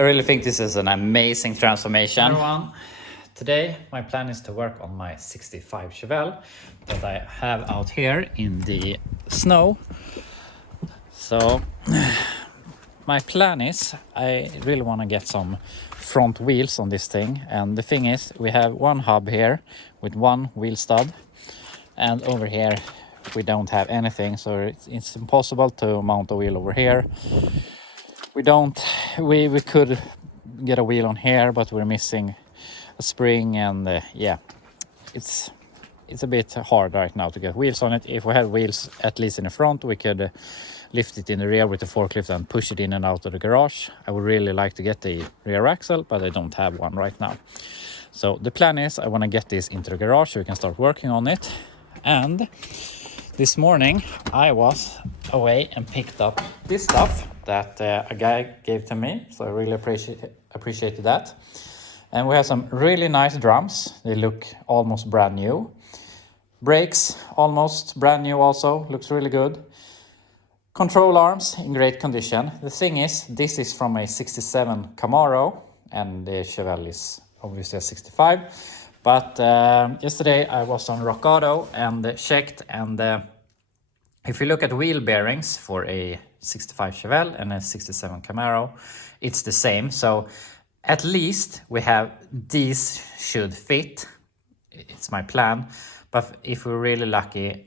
I really think this is an amazing transformation. Everyone, today my plan is to work on my 65 Chevelle that I have out here in the snow. So my plan is I really want to get some front wheels on this thing, and the thing is we have one hub here with one wheel stud, and over here we don't have anything, so it's impossible to mount a wheel over here. We could get a wheel on here, but we're missing a spring, and yeah, it's a bit hard right now to get wheels on it. If we had wheels at least in the front, we could lift it in the rear with the forklift and push it in and out of the garage. I would really like to get the rear axle, but I don't have one right now. So the plan is I want to get this into the garage so we can start working on it. And this morning I was away and picked up this stuff that a guy gave to me, so I really appreciated that. And we have some really nice drums. They look almost brand new. Brakes almost brand new also, looks really good. Control arms in great condition. The thing is, this is from a 67 Camaro and the Chevelle is obviously a 65. But yesterday I was on Rock Auto and checked, and if you look at wheel bearings for a 65 Chevelle and a 67 Camaro, it's the same. So at least we have these should fit. It's my plan. But if we're really lucky,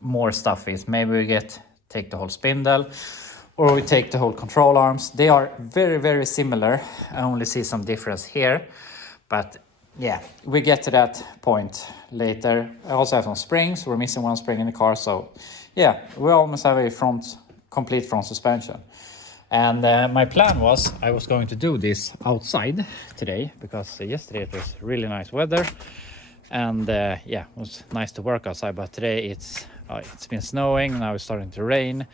more stuff is maybe we take the whole spindle, or we take the whole control arms. They are very, very similar. I only see some difference here, but yeah, we get to that point later. I also have some springs. We're missing one spring in the car, so yeah, we almost have a complete front suspension. And my plan was I was going to do this outside today because yesterday it was really nice weather, and yeah, it was nice to work outside. But today it's been snowing, now it's starting to rain.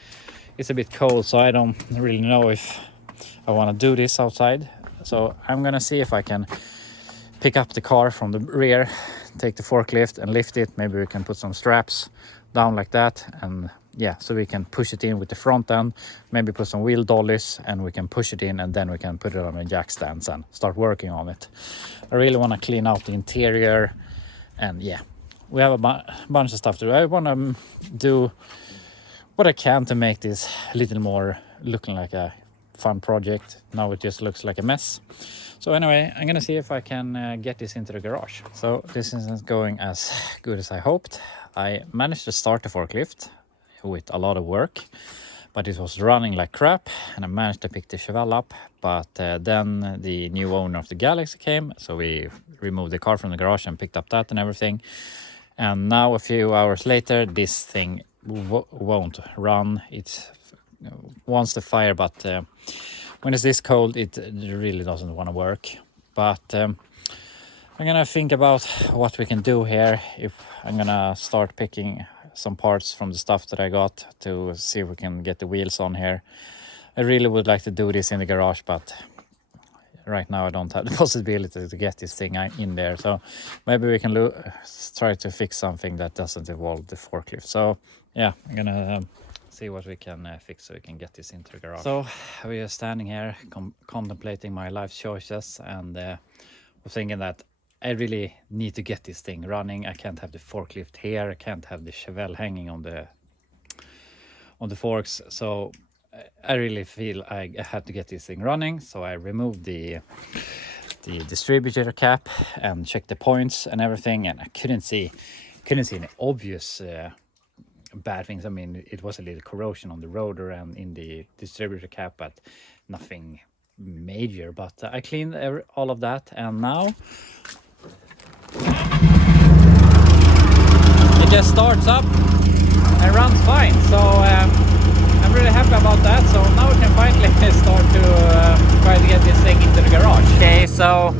It's a bit cold, so I don't really know if I want to do this outside. So I'm gonna see if I can pick up the car from the rear, take the forklift and lift it. Maybe we can put some straps down like that, and yeah, so we can push it in with the front end, maybe put some wheel dollies, and we can push it in, and then we can put it on the jack stands and start working on it. I really want to clean out the interior, and yeah, we have a bunch of stuff to do. I want to do what I can to make this a little more looking like a fun project. Now it just looks like a mess. So anyway, I'm gonna see if I can get this into the garage. So this isn't going as good as I hoped. I managed to start the forklift with a lot of work, but it was running like crap, and I managed to pick the Chevelle up. But then the new owner of the Galaxy came, so we removed the car from the garage and picked up that and everything. And now a few hours later, this thing won't run. It wants to fire, but when it's this cold, it really doesn't want to work. But I'm gonna think about what we can do here. If I'm gonna start picking some parts from the stuff that I got to see if we can get the wheels on here. I really would like to do this in the garage, but right now I don't have the possibility to get this thing in there. So maybe we can try to fix something that doesn't involve the forklift. So yeah, I'm gonna see what we can fix so we can get this into the garage. So we are standing here contemplating my life choices, and we're thinking that I really need to get this thing running. I can't have the forklift here. I can't have the Chevelle hanging on the forks. So I really feel I have to get this thing running. So I removed the distributor cap and checked the points and everything, and I couldn't see any obvious bad things. I mean, it was a little corrosion on the rotor and in the distributor cap, but nothing major. But I cleaned all of that, and now it just starts up and runs fine. So I'm really happy about that. So now we can finally start to try to get this thing into the garage. Okay, so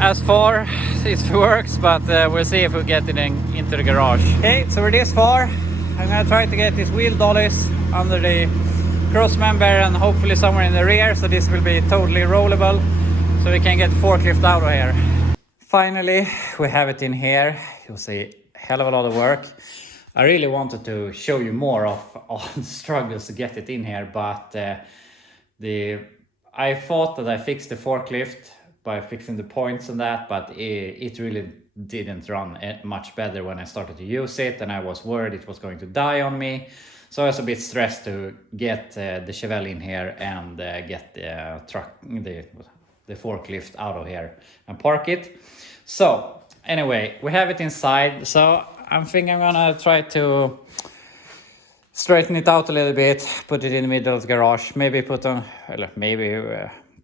as far it works, but we'll see if we get it into the garage. Okay, so we're this far. I'm gonna try to get these wheel dollies under the cross member and hopefully somewhere in the rear, so this will be totally rollable, so we can get the forklift out of here. Finally, we have it in here. You'll see a hell of a lot of work. I really wanted to show you more of all the struggles to get it in here, but I thought that I fixed the forklift by fixing the points and that, but it really didn't run much better when I started to use it, and I was worried it was going to die on me. So I was a bit stressed to get the Chevelle in here and get the truck, the forklift out of here and park it. So anyway, we have it inside. So I'm thinking I'm gonna try to straighten it out a little bit, put it in the middle of the garage, maybe put on,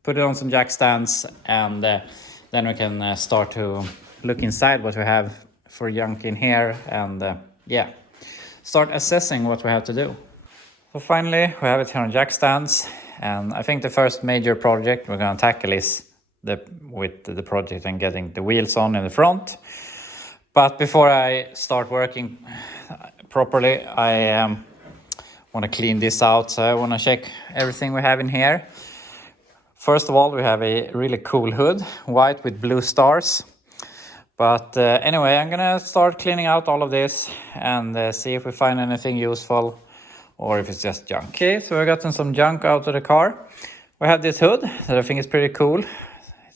put it on some jack stands, and then we can start to look inside what we have for junk in here, and yeah, start assessing what we have to do. So finally, we have it here on jack stands, and I think the first major project we're going to tackle is with the project and getting the wheels on in the front. But before I start working properly, I want to clean this out, so I want to check everything we have in here. First of all, we have a really cool hood, white with blue stars. But anyway, I'm gonna start cleaning out all of this and see if we find anything useful or if it's just junk. Okay, so we've gotten some junk out of the car. We have this hood that I think is pretty cool. It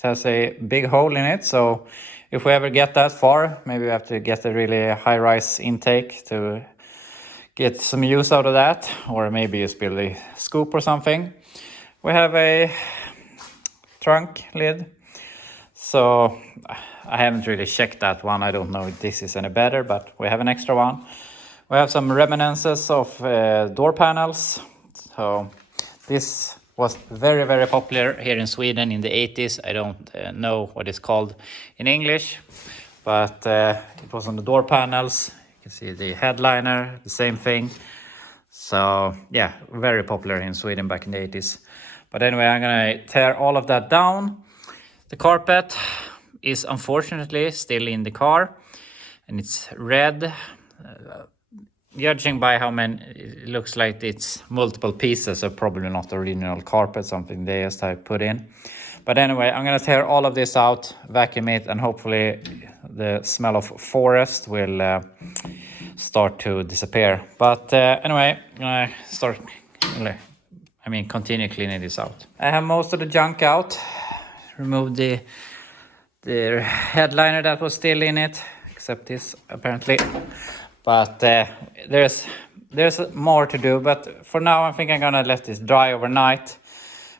has a big hole in it, so if we ever get that far, maybe we have to get a really high-rise intake to get some use out of that, or maybe just build a scoop or something. We have a trunk lid, so I haven't really checked that one. I don't know if this is any better, but we have an extra one. We have some reminiscences of door panels. So this was very, very popular here in Sweden in the 80s. I don't know what it's called in English, but it was on the door panels. You can see the headliner, the same thing. So yeah, very popular in Sweden back in the 80s. But anyway, I'm gonna tear all of that down. The carpet is unfortunately still in the car, and it's red. Judging by how many, it looks like it's multiple pieces, so probably not original carpet, something they just have put in. But anyway, I'm gonna tear all of this out, vacuum it, and hopefully the smell of forest will start to disappear. But anyway, I'm gonna start, continue cleaning this out. I have most of the junk out. Removed the headliner that was still in it, except this apparently. But there's more to do. But for now, I think I'm gonna let this dry overnight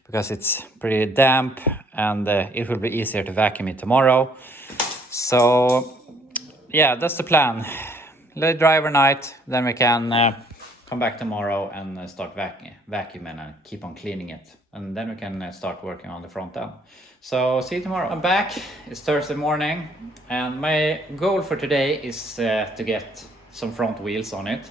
because it's pretty damp, and it will be easier to vacuum it tomorrow. So yeah, that's the plan. Let it dry overnight, then we can come back tomorrow and start vacuuming and keep on cleaning it, and then we can start working on the front end. So see you tomorrow. I'm back. It's Thursday morning, and my goal for today is to get some front wheels on it.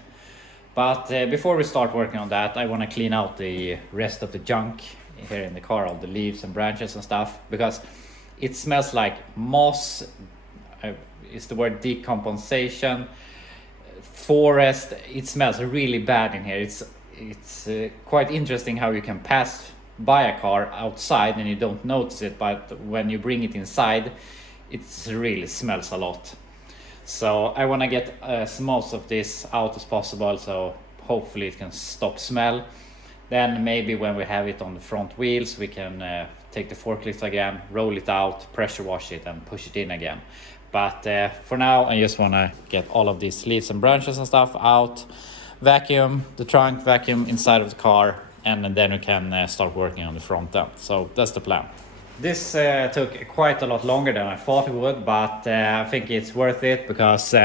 But before we start working on that, I want to clean out the rest of the junk here in the car, all the leaves and branches and stuff, because it smells like moss. Is the word decomposition, forest. It smells really bad in here. It's quite interesting how you can pass by a car outside and you don't notice it, but when you bring it inside, it really smells a lot. So I want to get as most of this out as possible, so hopefully it can stop smell. Then maybe when we have it on the front wheels, we can take the forklift again, roll it out, pressure wash it, and push it in again. But for now, I just want to get all of these leaves and branches and stuff out, vacuum the trunk, vacuum inside of the car, and then we can start working on the front end. So that's the plan. This took quite a lot longer than I thought it would, but I think it's worth it because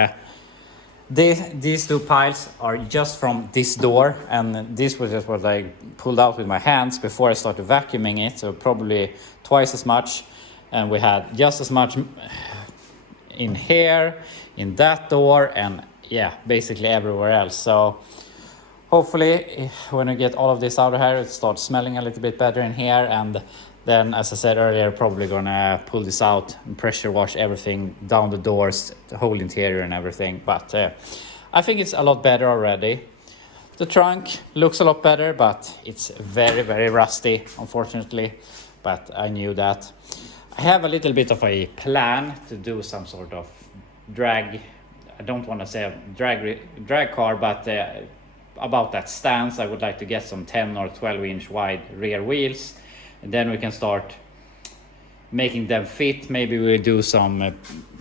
these two piles are just from this door, and this was just what I pulled out with my hands before I started vacuuming it, so probably twice as much. And we had just as much in here, in that door, and yeah, basically everywhere else. So hopefully when we get all of this out of here, it starts smelling a little bit better in here, and then, as I said earlier, probably gonna pull this out and pressure wash everything down the doors, the whole interior and everything. But I think it's a lot better already. The trunk looks a lot better, but it's very, very rusty, unfortunately. But I knew that. I have a little bit of a plan to do some sort of drag. I don't want to say a drag car, but about that stance, I would like to get some 10 or 12 inch wide rear wheels and then we can start making them fit. Maybe we do some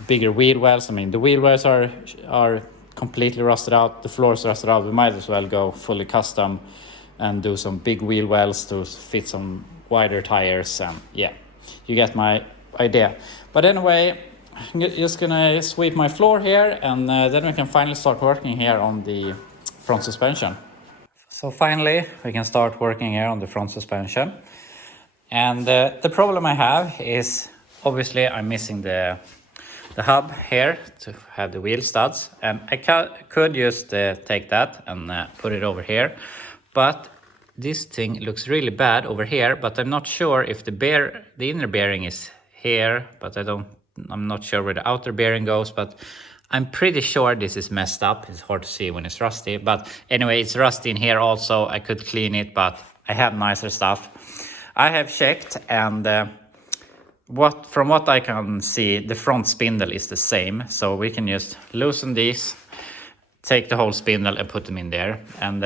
bigger wheel wells. I mean, the wheel wells are completely rusted out, the floors rusted out. We might as well go fully custom and do some big wheel wells to fit some wider tires, and yeah, you get my idea. But anyway, I'm just gonna sweep my floor here, and then we can finally start working here on the front suspension. So finally we can start working here on the front suspension. And the problem I have is, obviously I'm missing the hub here to have the wheel studs, and I could just take that and put it over here, but this thing looks really bad over here. But I'm not sure if the inner bearing is here, but I'm not sure where the outer bearing goes, but I'm pretty sure this is messed up. It's hard to see when it's rusty, but anyway, it's rusty in here also. I could clean it, but I have nicer stuff. I have checked, and from what I can see, the front spindle is the same, so we can just loosen these, take the whole spindle and put them in there. And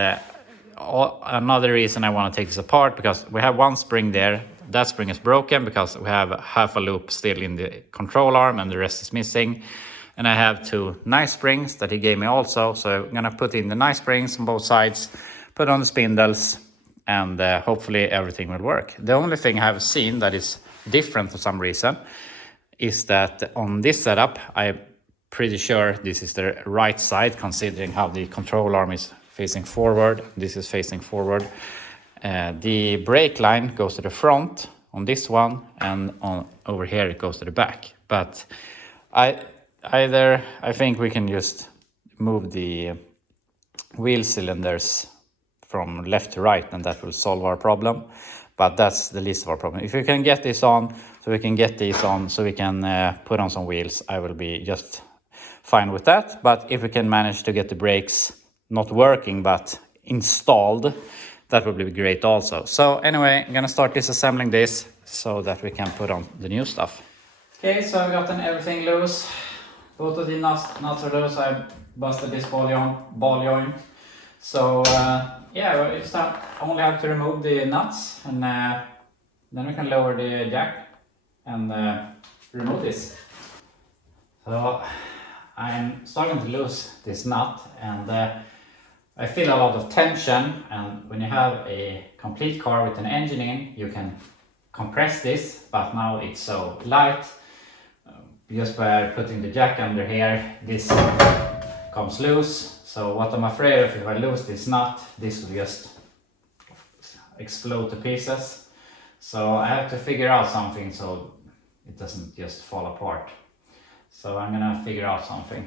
another reason I want to take this apart, because we have one spring there. That spring is broken because we have half a loop still in the control arm and the rest is missing. And I have two nice springs that he gave me also, so I'm gonna put in the nice springs on both sides, put on the spindles, and hopefully everything will work. The only thing I have seen that is different for some reason is that on this setup, I'm pretty sure this is the right side, considering how the control arm is facing forward. This is facing forward. The brake line goes to the front on this one, and over here it goes to the back. But I think we can just move the wheel cylinders from left to right, and that will solve our problem. But that's the least of our problem. If we can get this on, so we can get these on, so we can put on some wheels, I will be just fine with that. But if we can manage to get the brakes not working but installed, that would be great also. So anyway, I'm gonna start disassembling this so that we can put on the new stuff. Okay, so I've gotten everything loose. Both of the nuts are loose. I busted this ball joint. So yeah, we only have to remove the nuts, and then we can lower the jack and remove this. So I'm starting to lose this nut, and I feel a lot of tension. And when you have a complete car with an engine in, you can compress this, but now it's so light. Just by putting the jack under here, this comes loose. So what I'm afraid of, if I lose this nut, this will just explode to pieces. So I have to figure out something so it doesn't just fall apart. So I'm gonna figure out something.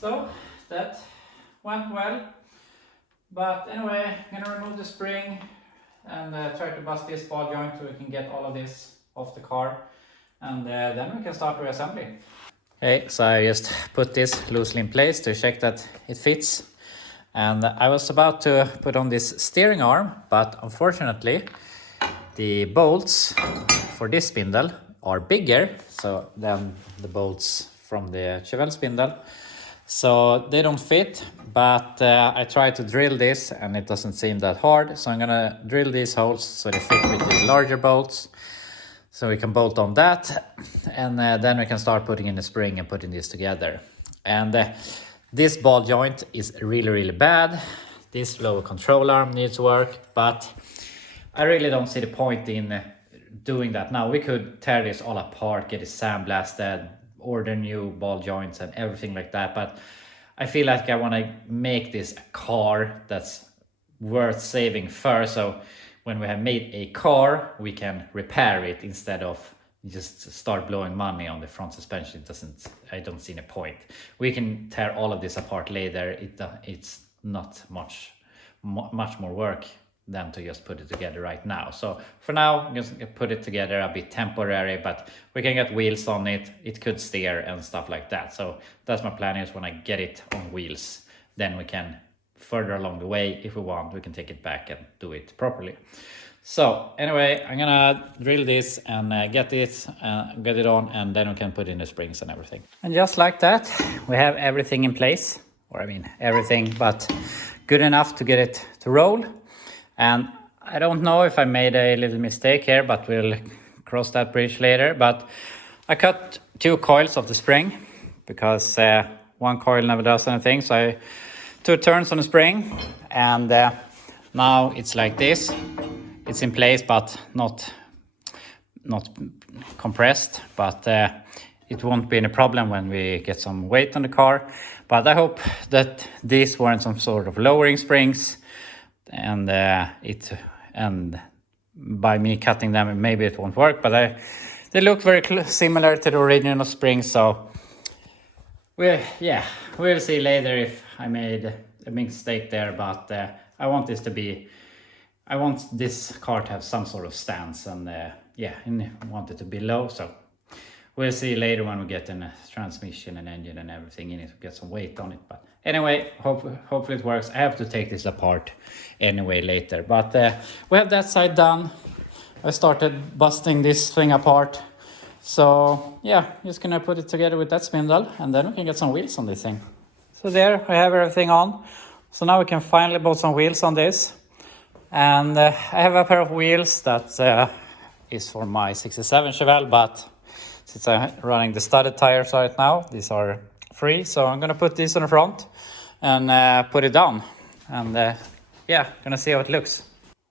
So that went well, but anyway, I'm gonna remove the spring and try to bust this ball joint so we can get all of this off the car, and then we can start reassembly. Okay, so I just put this loosely in place to check that it fits, and I was about to put on this steering arm, but unfortunately the bolts for this spindle are bigger than the bolts from the Chevelle spindle. So they don't fit, but I tried to drill this and it doesn't seem that hard. So I'm gonna drill these holes so they fit with the larger bolts. So we can bolt on that, and then we can start putting in the spring and putting this together. And this ball joint is really, really bad. This lower control arm needs work, but I really don't see the point in doing that now. We could tear this all apart, get it sandblasted, order new ball joints and everything like that, but I feel like I want to make this a car that's worth saving first. So when we have made a car, we can repair it instead of just start blowing money on the front suspension. I don't see any point. We can tear all of this apart later. It's not much more work than to just put it together right now. So for now, I'm just gonna put it together a bit temporary, but we can get wheels on it. It could steer and stuff like that. So that's my plan, is when I get it on wheels, then we can further along the way, if we want, we can take it back and do it properly. So anyway, I'm gonna drill this and get it on, and then we can put in the springs and everything. And just like that, we have everything in place, or I mean everything, but good enough to get it to roll. And I don't know if I made a little mistake here, but we'll cross that bridge later. But I cut 2 coils of the spring because one coil never does anything. So I 2 turns on the spring, and now it's like this. It's in place, but not compressed. But it won't be any problem when we get some weight on the car. But I hope that these weren't some sort of lowering springs, and by me cutting them, maybe it won't work. But they look very similar to the original springs. So we'll see later if I made a mistake there. But I want this car to have some sort of stance, and and I want it to be low. So we'll see later when we get in a transmission and engine and everything in it, to get some weight on it. But anyway, hopefully it works. I have to take this apart anyway later. But we have that side done. I started busting this thing apart. So yeah, just gonna put it together with that spindle, and then we can get some wheels on this thing. So there, I have everything on. So now we can finally put some wheels on this. And I have a pair of wheels that is for my 67 Chevelle, but since I'm running the studded tires right now, these are free. So I'm gonna put these on the front and put it down. And gonna see how it looks.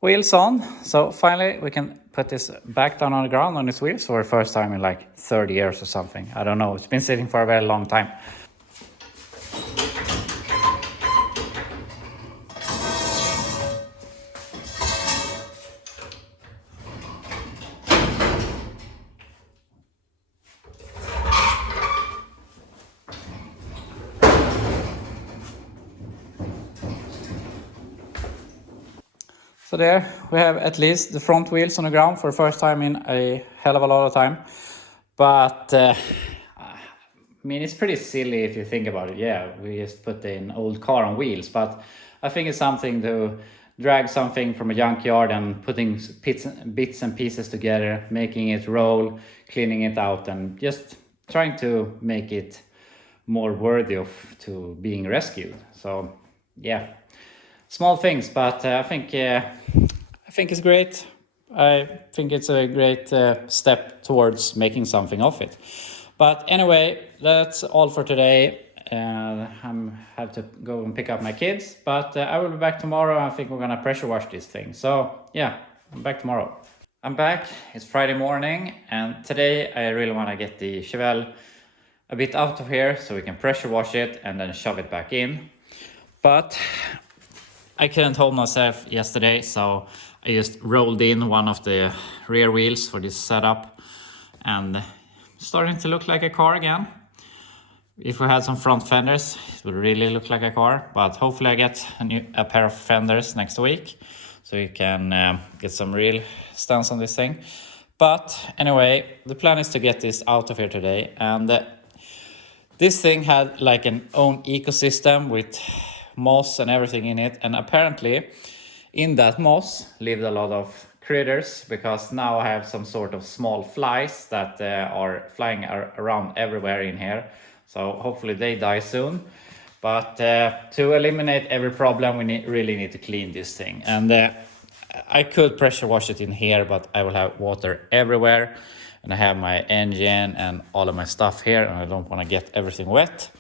Wheels on. So finally we can put this back down on the ground on its wheels for the first time in like 30 years or something. I don't know, it's been sitting for a very long time. So there we have at least the front wheels on the ground for the first time in a hell of a lot of time. But I mean, it's pretty silly if you think about it. Yeah, we just put an old car on wheels, but I think it's something to drag something from a junkyard and putting bits and pieces together, making it roll, cleaning it out, and just trying to make it more worthy of to being rescued. So yeah, small things, but I think it's great. I think it's a great step towards making something of it. But anyway, that's all for today. I have to go and pick up my kids, but I will be back tomorrow. I think we're gonna pressure wash this thing. So yeah, I'm back tomorrow. I'm back. It's Friday morning, and today I really want to get the Chevelle a bit out of here so we can pressure wash it and then shove it back in. But I couldn't hold myself yesterday, so I just rolled in one of the rear wheels for this setup, and starting to look like a car again. If we had some front fenders, it would really look like a car, but hopefully I get a pair of fenders next week, so you can get some real stance on this thing. But anyway, the plan is to get this out of here today, and this thing had like an own ecosystem with moss and everything in it, and apparently in that moss lived a lot of critters, because now I have some sort of small flies that are flying around everywhere in here. So hopefully they die soon. But to eliminate every problem, we really need to clean this thing. And I could pressure wash it in here, but I will have water everywhere. And I have my engine and all of my stuff here, and I don't want to get everything wet.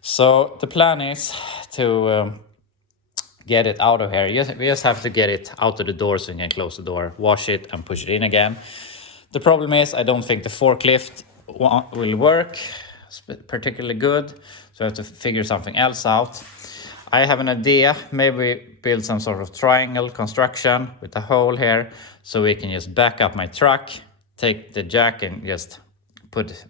So the plan is to get it out of here. We just have to get it out of the door so we can close the door, wash it, and push it in again. The problem is I don't think the forklift will work particularly good, so I have to figure something else out. I have an idea, maybe build some sort of triangle construction with a hole here so we can just back up my truck take the jack and just put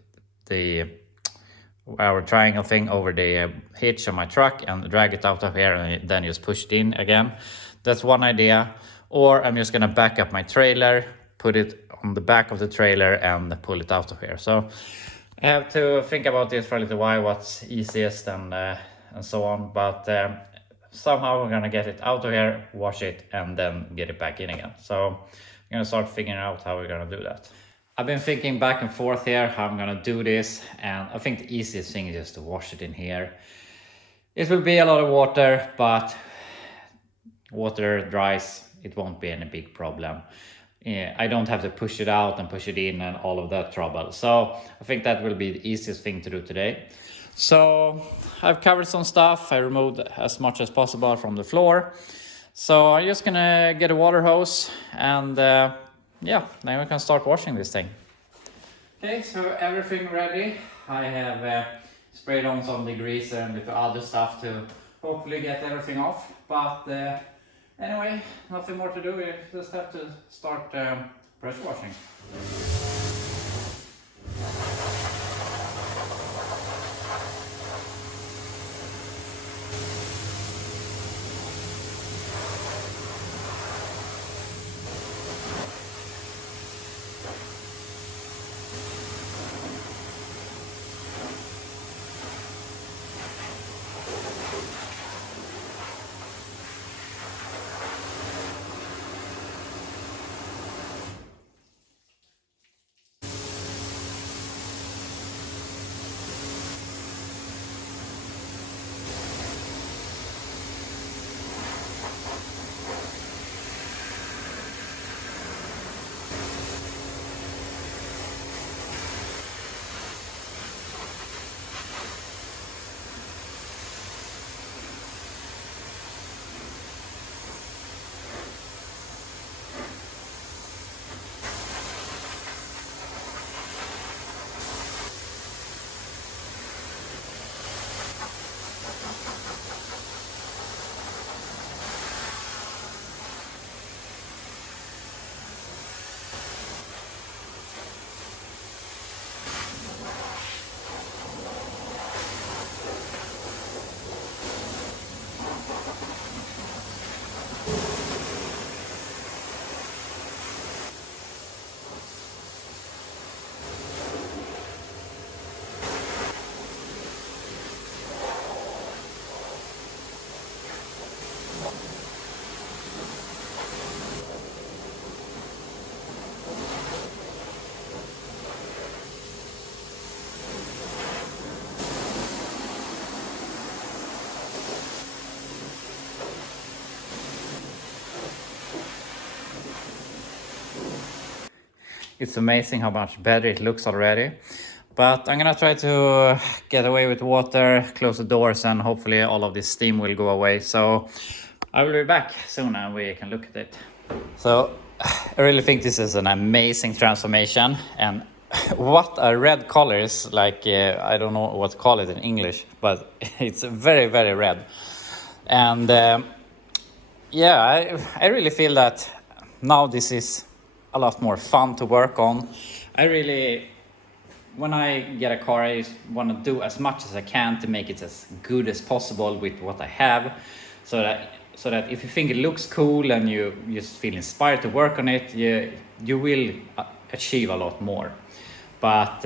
our triangle thing over the hitch on my truck and drag it out of here and then just push it in again. That's one idea. Or I'm just gonna back up my trailer, put it on the back of the trailer and pull it out of here. So I have to think about this for a little while, what's easiest and so on. But somehow we're gonna get it out of here, wash it, and then get it back in again. So I'm gonna start figuring out how we're gonna do that. I've been thinking back and forth here how I'm gonna do this, and I think the easiest thing is just to wash it in here. It will be a lot of water, but water dries, it won't be any big problem. I don't have to push it out and push it in and all of that trouble. So I think that will be the easiest thing to do today. So I've covered some stuff. I removed as much as possible from the floor. So I'm just gonna get a water hose and yeah, then we can start washing this thing. Okay, so everything ready. I have sprayed on some degreaser and a bit of other stuff to hopefully get everything off. But anyway, nothing more to do. We just have to start pressure washing. It's amazing how much better it looks already. But I'm gonna try to get away with water, close the doors, and hopefully all of this steam will go away. So I will be back soon and we can look at it. So I really think this is an amazing transformation, and what a red color is, like I don't know what to call it in English, but it's very, very red. And yeah, I really feel that now this is a lot more fun to work on. When I get a car, I want to do as much as I can to make it as good as possible with what I have, so that if you think it looks cool and you just feel inspired to work on it, you will achieve a lot more. But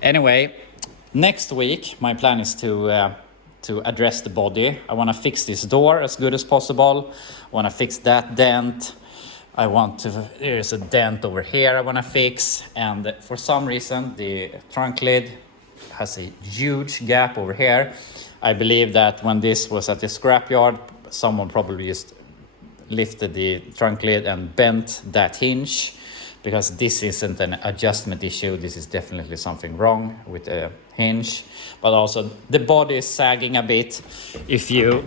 anyway, next week my plan is to address the body. I want to fix this door as good as possible. I want to fix that dent. There's a dent over here I want to fix, and for some reason the trunk lid has a huge gap over here. I believe that when this was at the scrapyard, someone probably just lifted the trunk lid and bent that hinge, because this isn't an adjustment issue. This is definitely something wrong with the hinge. But also the body is sagging a bit. If you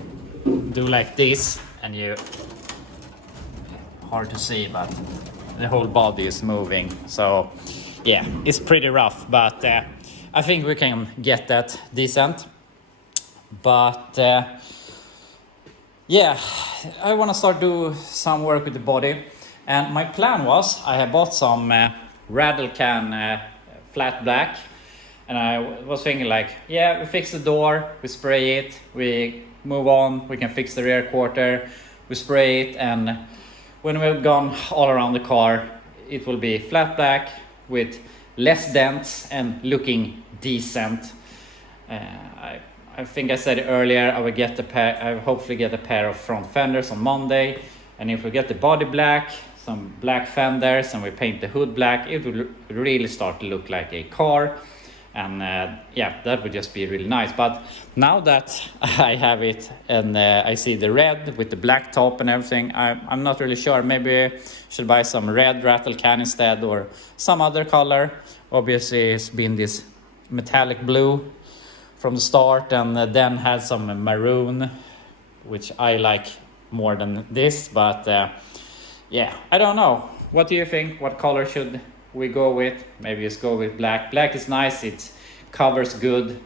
do like this, and hard to see, but the whole body is moving. So yeah, it's pretty rough, but I think we can get that decent. But yeah, I want to start do some work with the body. And my plan was, I have bought some rattle can flat black, and I was thinking like, yeah, we fix the door, we spray it, we move on, we can fix the rear quarter, we spray it, and when we've gone all around the car, it will be flat black with less dents and looking decent. I think I said earlier, I will get I will hopefully get a pair of front fenders on Monday, and if we get the body black, some black fenders, and we paint the hood black, it will really start to look like a car. And yeah, that would just be really nice. But now that I have it and I see the red with the black top and everything, I'm not really sure. Maybe I should buy some red rattle can instead, or some other color. Obviously it's been this metallic blue from the start, and then had some maroon, which I like more than this. But yeah, I don't know. What do you think? What color should we go with? Maybe just go with black. Black is nice, it covers good,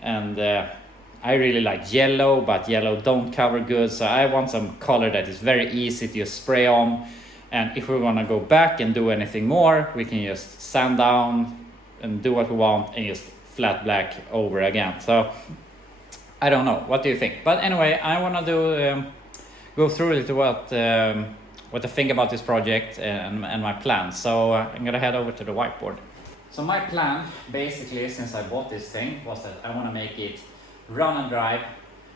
and I really like yellow, but yellow don't cover good, so I want some color that is very easy to just spray on. And if we want to go back and do anything more, we can just sand down and do what we want and just flat black over again. So I don't know, what do you think? But anyway, I want to do go through a little what I think about this project and my plans. So I'm gonna head over to the whiteboard. So my plan, basically, since I bought this thing, was that I want to make it run and drive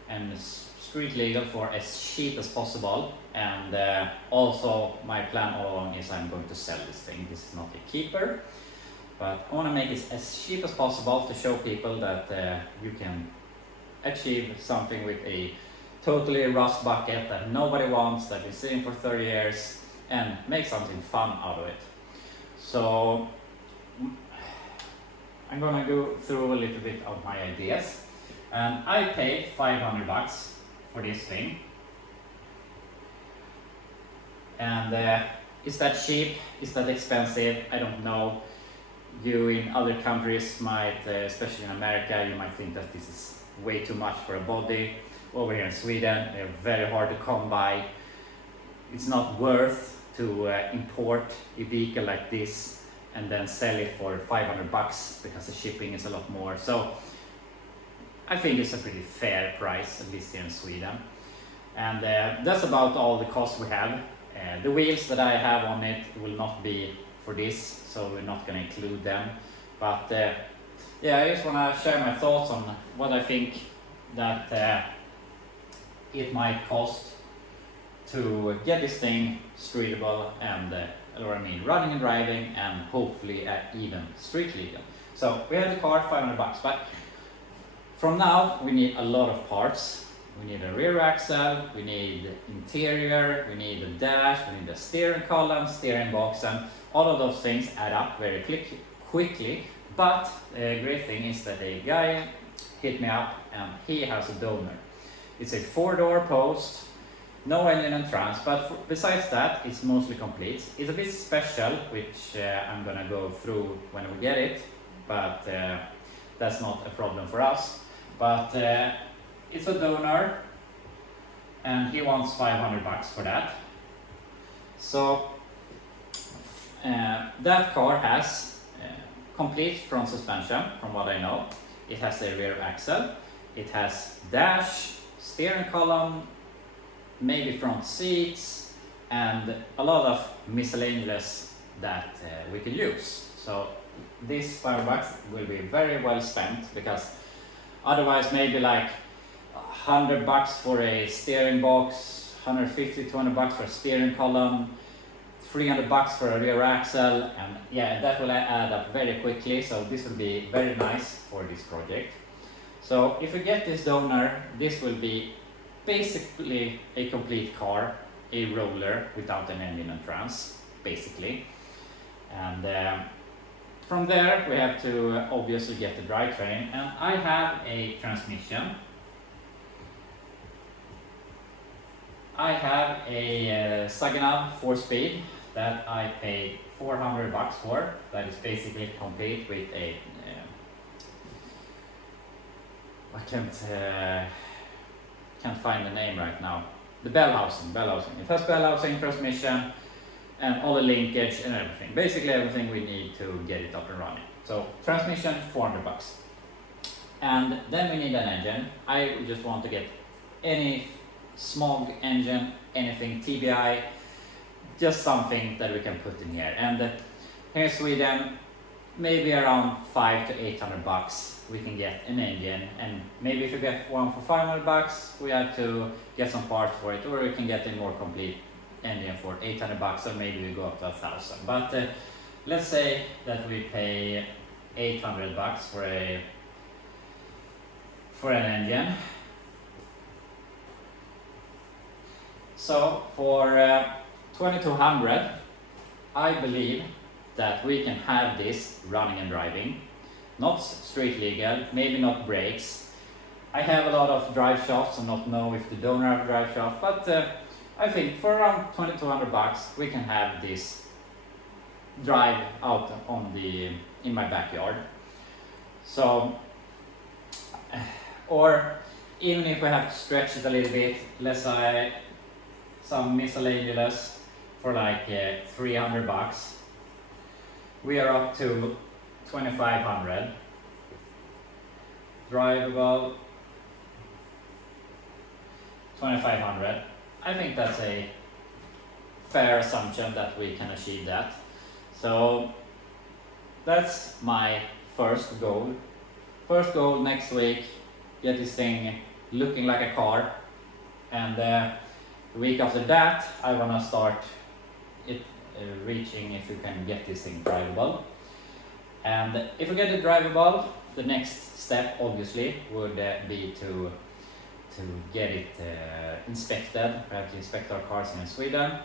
and street legal for as cheap as possible. And also my plan all along is I'm going to sell this thing. This is not a keeper, but I want to make it as cheap as possible to show people that you can achieve something with a totally rust bucket that nobody wants, that is sitting for 30 years, and make something fun out of it. So I'm gonna go through a little bit of my ideas, and I paid $500 for this thing. And is that cheap? Is that expensive? I don't know. You in other countries might, especially in America, you might think that this is way too much for a body. Over here in Sweden, they're very hard to come by. It's not worth to import a vehicle like this and then sell it for $500 because the shipping is a lot more. So I think it's a pretty fair price, at least here in Sweden. And that's about all the costs we have. The wheels that I have on it will not be for this, so we're not going to include them. But yeah, I just want to share my thoughts on what I think that it might cost to get this thing streetable and running and driving, and hopefully even street legal. So we have the car, $500, but from now we need a lot of parts. We need a rear axle, we need interior, we need a dash, we need a steering column, steering box, and all of those things add up very quickly. But the great thing is that a guy hit me up and he has a donor. It's a 4-door post, no engine and trans, but besides that, it's mostly complete. It's a bit special, which I'm gonna go through when we get it, but that's not a problem for us. But it's a donor, and he wants $500 for that. So that car has complete front suspension, from what I know. It has a rear axle, it has dash, steering column, maybe front seats, and a lot of miscellaneous that we can use. So this $500 will be very well spent, because otherwise maybe like $100 for a steering box, $150, $200 for a steering column, $300 for a rear axle, and yeah, that will add up very quickly. So this will be very nice for this project. So if we get this donor, this will be basically a complete car, a roller without an engine and trans, basically. And from there we have to obviously get the drivetrain, and I have a transmission. I have a Saginaw 4-speed that I paid $400 for. That is basically complete with a I can't find the name right now. The bell housing. It has bell housing, transmission, and all the linkage and everything. Basically everything we need to get it up and running. So transmission, 400 bucks. And then we need an engine. I just want to get any smog engine, anything TBI, just something that we can put in here. And here in Sweden, maybe around 500 to 800 bucks we can get an engine, and maybe if you get one for 500 bucks we have to get some parts for it, or we can get a more complete engine for 800 bucks, or maybe we go up to 1,000. But let's say that we pay 800 bucks for an engine. So for 2200 I believe that we can have this running and driving, not street legal, maybe not brakes. I have a lot of drive shafts and not know if the donor have drive shaft, but I think for around 2200 bucks we can have this drive out in my backyard. So, or even if we have to stretch it a little bit, let's say some miscellaneous for like 300 bucks. We are up to 2500. Drivable 2500. I think that's a fair assumption that we can achieve that. So that's my first goal. First goal next week, get this thing looking like a car, and the week after that I wanna start it reaching if you can get this thing drivable. And if we get it drivable, the next step obviously would be to get it inspected. We have to inspect our cars in Sweden,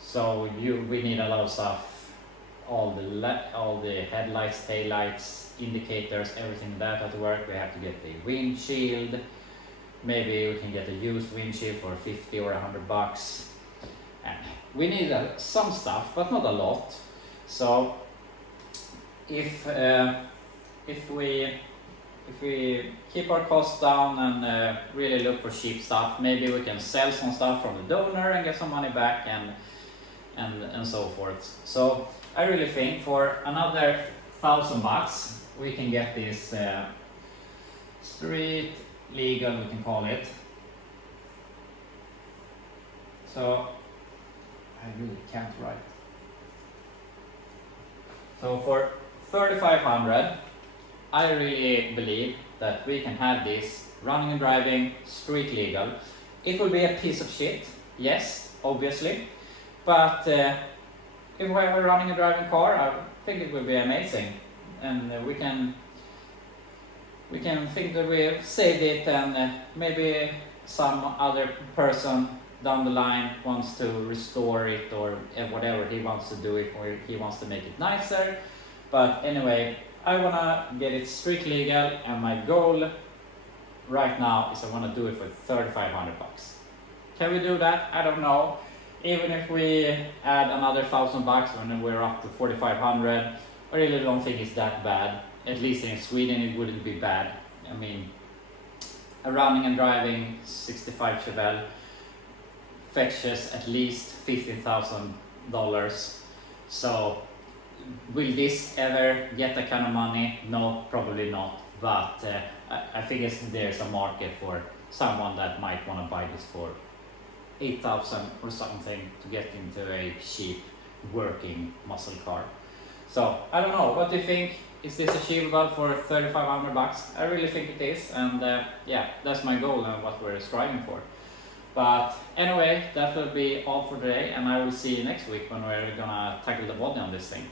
so we need a lot of stuff, all the headlights, taillights, indicators, everything that has to work. We have to get the windshield. Maybe we can get a used windshield for 50 or 100 bucks. And we need some stuff, but not a lot. So if we keep our costs down and really look for cheap stuff, maybe we can sell some stuff from the donor and get some money back, and so forth. So I really think for another 1,000 bucks we can get this street legal, we can call it. So I really can't write. So for 3,500 I really believe that we can have this running and driving, street legal. It will be a piece of shit, yes, obviously, but if we have a running and driving car, I think it will be amazing, and we can think that we've saved it, and maybe some other person down the line wants to restore it, or whatever he wants to do it, or he wants to make it nicer. But anyway, I wanna get it street legal, and my goal right now is I wanna do it for 3,500 bucks. Can we do that? I don't know. Even if we add another 1,000 bucks when we're up to 4,500, I really don't think it's that bad. At least in Sweden it wouldn't be bad. I mean, a running and driving 65 Chevelle fetches at least $15,000. So will this ever get that kind of money? No, probably not. But I think there's a market for someone that might want to buy this for 8,000 or something to get into a cheap working muscle car. So I don't know, what do you think? Is this achievable for 3,500 bucks? I really think it is, and yeah, that's my goal and what we're striving for. But anyway, that will be all for today, and I will see you next week when we're gonna tackle the body on this thing.